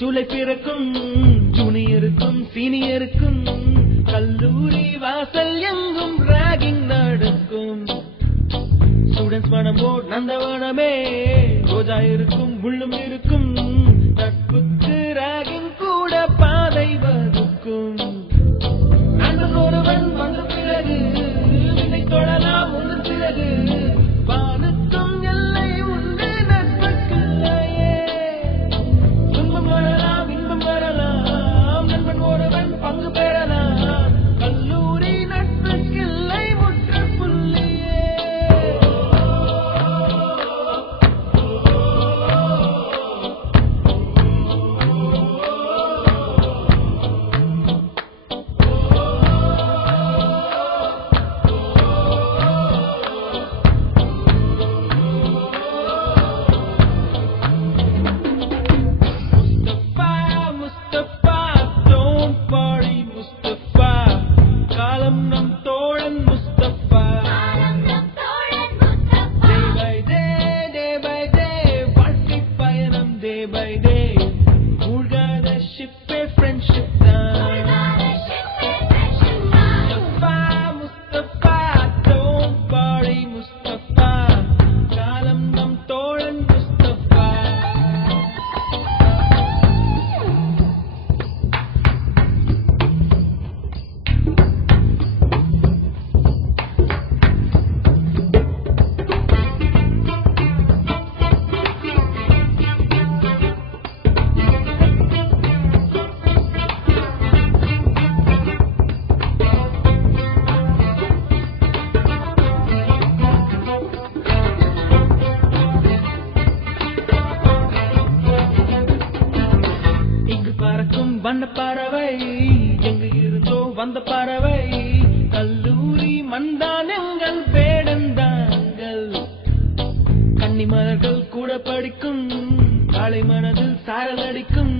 ஜூலை பிறக்கும் ஜூனியருக்கும் சீனியருக்கும் கல்லூரி வாசல் எங்கும் ராகிங் நடக்கும். ஸ்டூடெண்ட்ஸ் மனமோ நந்தவனமே ரோஜா இருக்கும் முள்ளும் இருக்கும். நட்புக்கு ராகிங் கூட பாதை வகுக்கும். நண்பன் ஒருவன் வந்த பிறகு விண்ணை தொடலாம் ஒன்று பிறகு வானுக்கும் எல்லை உண்டு நட்புக்குள்ளையே. துன்பம் வரலாம் இன்பம் வரலாம் நண்பன் ஒருவன் பங்கு பெறலாம். கல்லூரி நட்புக்கில்லை முற்றுப்புள்ளியே. வண்ண பறவை எங்கு இருந்தோ வந்த பறவை. கல்லூரி மந்தான் எங்கள் பேடந்தாங்கள். கன்னிமலர்கள் கூட படிக்கும் காலை மனதில் சாரல் அடிக்கும்.